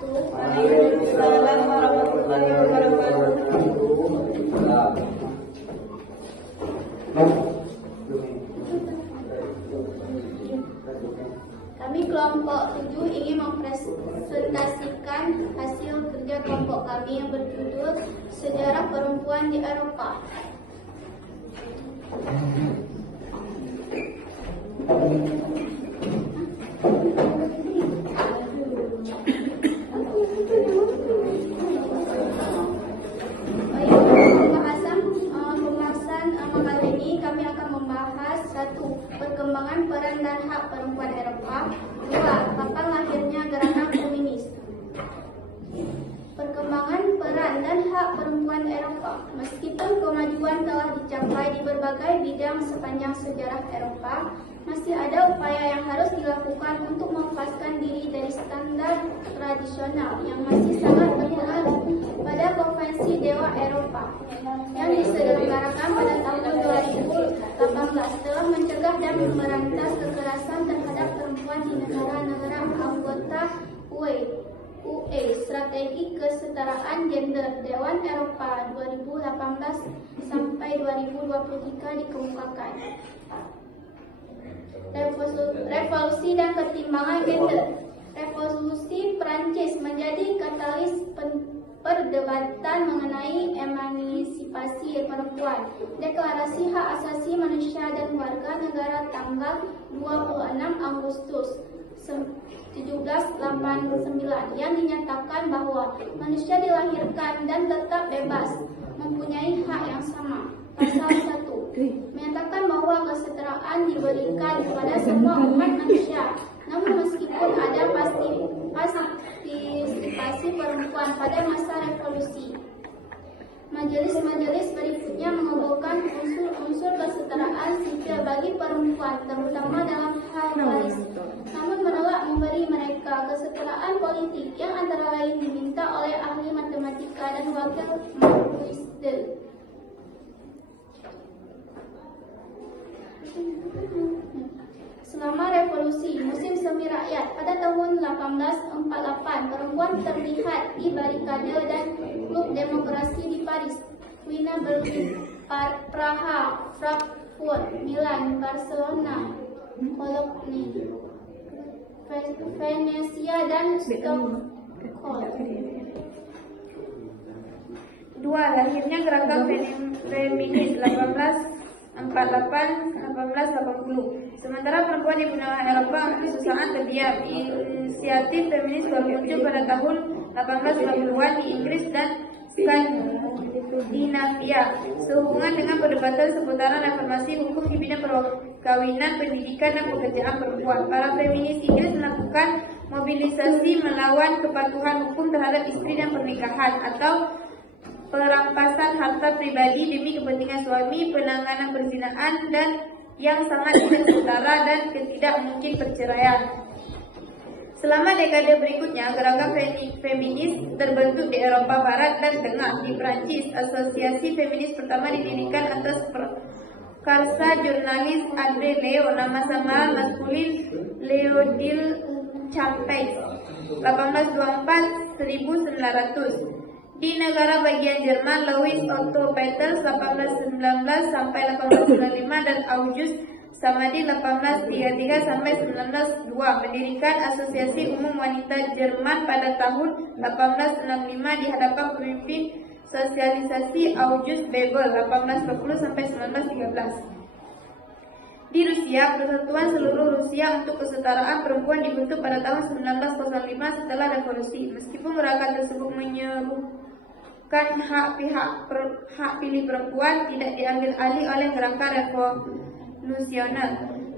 wabarakatuh. Waalaikumsalam warahmatullahi wabarakatuh. Kami kelompok 7 ingin mempresentasikan hasil kerja kelompok kami yang berjudul Sejarah Perempuan di Eropa. Pembahasan makalah ini kami akan membahas 1. Perkembangan peran dan hak perempuan Eropa. 2. Kapan lahirnya gerakan feminis. Perkembangan peran dan hak perempuan Eropa. Meskipun kemajuan telah dicapai di berbagai bidang sepanjang sejarah Eropa, masih ada upaya yang harus dilakukan untuk melepaskan diri dari standar tradisional yang masih sangat berpengaruh pada Konvensi Dewa Eropa yang diselenggarakan pada tahun 2018 telah mencegah dan memberantas kekerasan terhadap perempuan di negara-negara anggota UE. Strategi Kesetaraan Gender Dewan Eropa 2018 sampai 2023 dikemukakan. Revolusi dan ketimbangan gender. Revolusi Prancis menjadi katalis perdebatan mengenai emansipasi perempuan. Deklarasi Hak Asasi Manusia dan Warga Negara tanggal 26 Agustus 1789 yang dinyatakan bahwa manusia dilahirkan dan tetap bebas, mempunyai hak yang sama. Pasal 1 menyatakan bahwa kesetaraan diberikan kepada semua umat manusia. Namun meskipun ada partisipasi perempuan pada masa revolusi, majelis-majelis berikutnya mengumpulkan unsur-unsur kesetaraan sipil bagi perempuan, terutama dalam hal waris, namun menolak memberi mereka kesetaraan politik yang antara lain diminta oleh ahli matematika dan wakil Marquis Selama revolusi musim semi rakyat pada tahun 1848, perempuan terlihat di barikade dan klub demokrasi di Paris, Wina, Berlin, Praha, Frankfurt, Milan, Barcelona, Cologne, Venesia, dan Stockholm. 2. Lahirnya gerakan feminis 1880. Sementara perempuan di benua Eropa hampir sesaat terdiam. Inisiatif feminis muncul pada tahun 1890-an di Inggris dan Skandinavia sehubungan dengan perdebatan seputaran reformasi hukum di bidang perkawinan, pendidikan, dan pekerjaan perempuan. Para feminis Inggris melakukan mobilisasi melawan kepatuhan hukum terhadap istri dan pernikahan atau perampasan harta pribadi demi kepentingan suami, penanganan perzinahan dan yang sangat tidak setara dan tidak mungkin perceraian. Selama dekade berikutnya, gerakan feminis terbentuk di Eropa Barat dan Tengah. Di Prancis, asosiasi feminis pertama didirikan atas karsa jurnalis André Leo, nama samaran maskulin Leodile Champeix, 1824-1900. Di negara bagian Jerman, Louis Otto Peters 1819 sampai 1895 dan August Samadi 1833 sampai 1902 mendirikan Asosiasi Umum Wanita Jerman pada tahun 1865 di hadapan pemimpin sosialisasi August Bebel 1820 sampai 1913. Di Rusia, Persatuan Seluruh Rusia untuk Kesetaraan Perempuan dibentuk pada tahun 1905 setelah revolusi. Meskipun gerakan tersebut menyerukan hak pilih perempuan, tidak diambil alih oleh gerakan revolusioner.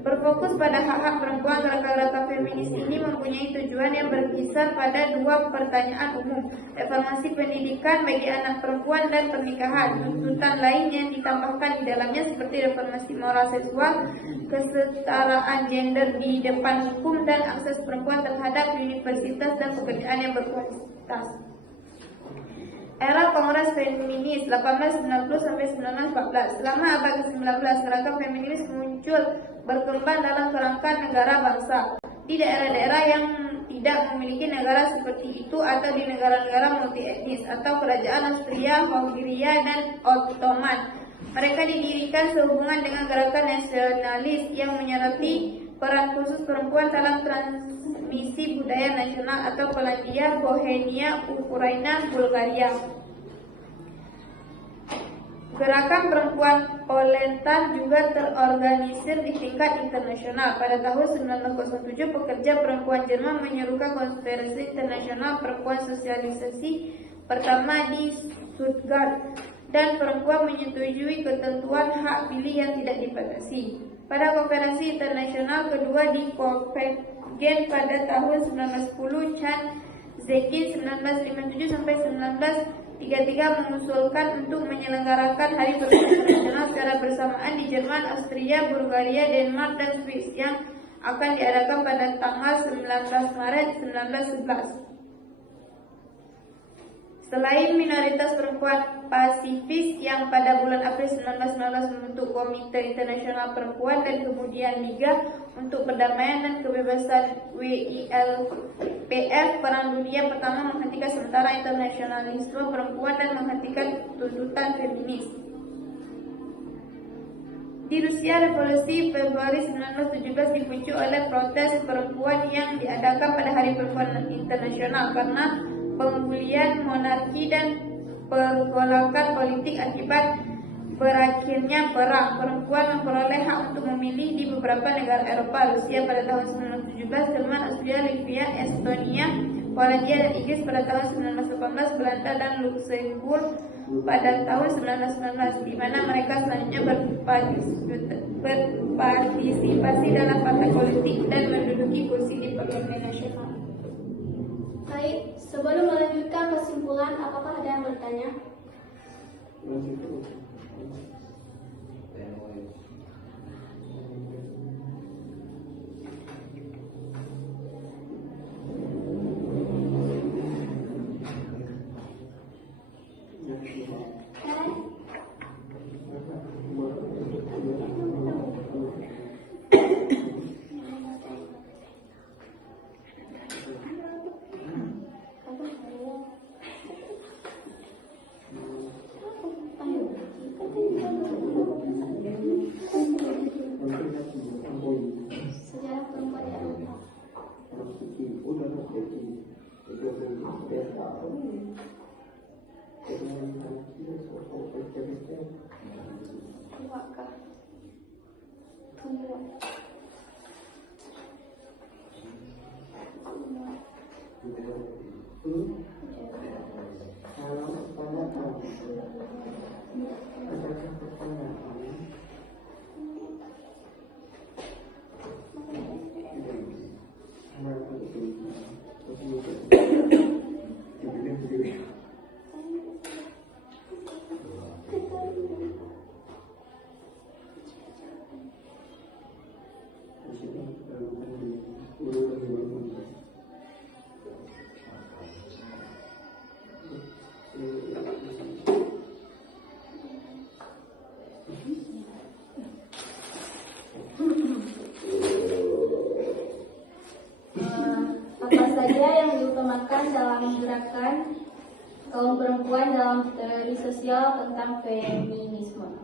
Berfokus pada hak-hak perempuan, gerakan-gerakan feminis ini mempunyai tujuan yang berkisar pada 2 pertanyaan umum: reformasi pendidikan bagi anak perempuan dan pernikahan. Tuntutan lain yang ditambahkan di dalamnya seperti reformasi moral seksual, kesetaraan gender di depan hukum, dan akses perempuan terhadap universitas dan pekerjaan yang berkualitas. Era Kongres Feminis 1890 sampai 1914. Selama abad ke-19, gerakan feminis muncul berkembang dalam kerangka negara bangsa. Di daerah-daerah yang tidak tidak memiliki negara seperti itu atau di negara-negara multi etnis atau kerajaan Austria-Hungaria dan Ottoman. Mereka didirikan sehubungan dengan gerakan nasionalis yang menyoroti peran khusus perempuan dalam transmisi budaya nasional atau Polandia, Bohemia, Ukraina, Bulgaria. Gerakan perempuan Polenta juga terorganisir di tingkat internasional. Pada tahun 1907, pekerja perempuan Jerman menyerukan konferensi internasional perempuan sosialisasi pertama di Stuttgart, dan perempuan menyetujui ketentuan hak pilih yang tidak dibatasi. Pada konferensi internasional kedua di Copenhagen pada tahun 1910, Chan Zekin 1957 sampai 1933 mengusulkan untuk menyelenggarakan Hari Perempuan Nasional secara bersamaan di Jerman, Austria, Bulgaria, Denmark, dan Swiss yang akan diadakan pada tanggal 19 Maret 1911. Selain minoritas perempuan pasifis yang pada bulan April 1919 membentuk Komite Internasional Perempuan dan kemudian Liga untuk Perdamaian dan Kebebasan WILPF, Perang Dunia Pertama menghentikan sementara internasionalisme perempuan dan menghentikan tuntutan feminis. Di Rusia, Revolusi Februari 1917 dipicu oleh protes perempuan yang diadakan pada Hari Perempuan Internasional karena pembulian monarki dan pergolakan politik akibat berakhirnya perang. Perempuan memperoleh hak untuk memilih di beberapa negara Eropa. Rusia pada tahun 1917, Jerman, Austria, Latvia, Estonia, Polandia, dan Inggris pada tahun 1918, Belanda dan Luxembourg pada tahun 1919, di mana mereka selanjutnya berpartisipasi dalam partai politik dan menduduki kursi di parlemen nasional. Baik, sebelum melanjutkan kesimpulan, apakah ada yang bertanya? Sejarah perempuan di Eropa. Tuakah? Apa saja yang diutamakan dalam gerakan kaum perempuan dalam teori sosial tentang feminisme?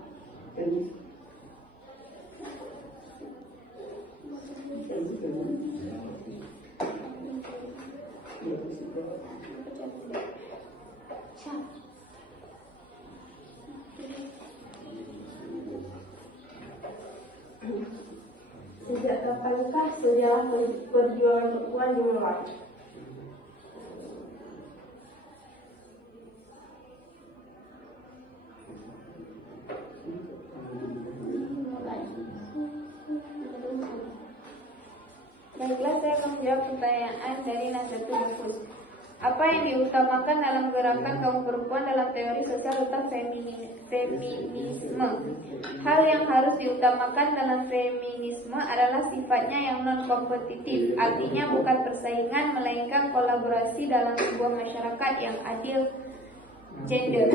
Sejak kapankah sejarah perjuangan perempuan dimulai? Baiklah, saya akan menjawab pertanyaan dari Nazatul Nufus. Apa yang diutamakan dalam gerakan kaum perempuan dalam teori sosial tentang feminisme? Hal yang harus diutamakan dalam feminisme adalah sifatnya yang non-kompetitif, artinya bukan persaingan, melainkan kolaborasi dalam sebuah masyarakat yang adil gender.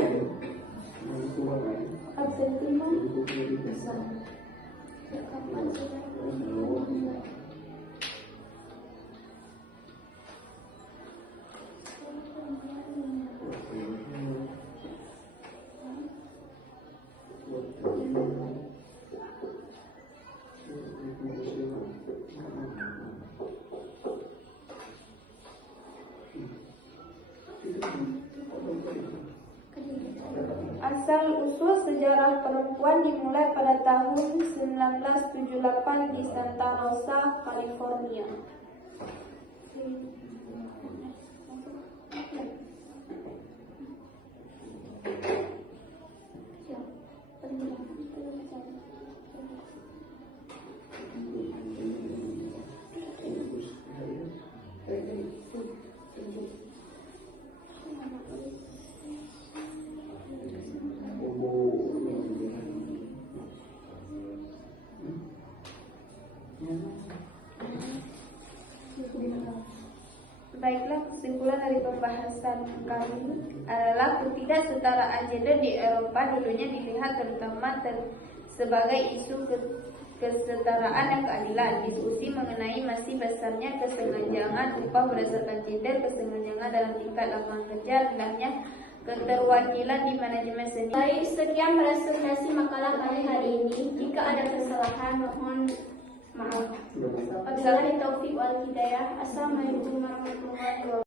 Asal-usul sejarah perempuan dimulai pada tahun 1978 di Santa Rosa, California. Baiklah, kesimpulan dari pembahasan kami adalah ketidaksetaraan gender di Eropa dulunya dilihat terutama sebagai isu kesetaraan dan keadilan. Diskusi mengenai masih besarnya kesengajaan upah berdasarkan gender, kesengajaan dalam tingkat lapangan kerja, rendahnya keterwakilan di manajemen seni. Baik, sekian presentasi makalah kami hari ini. Jika ada kesalahan, mohon maaf. Wabillahi taufiq wal hidayah. Assalamualaikum warahmatullahi wabarakatuh.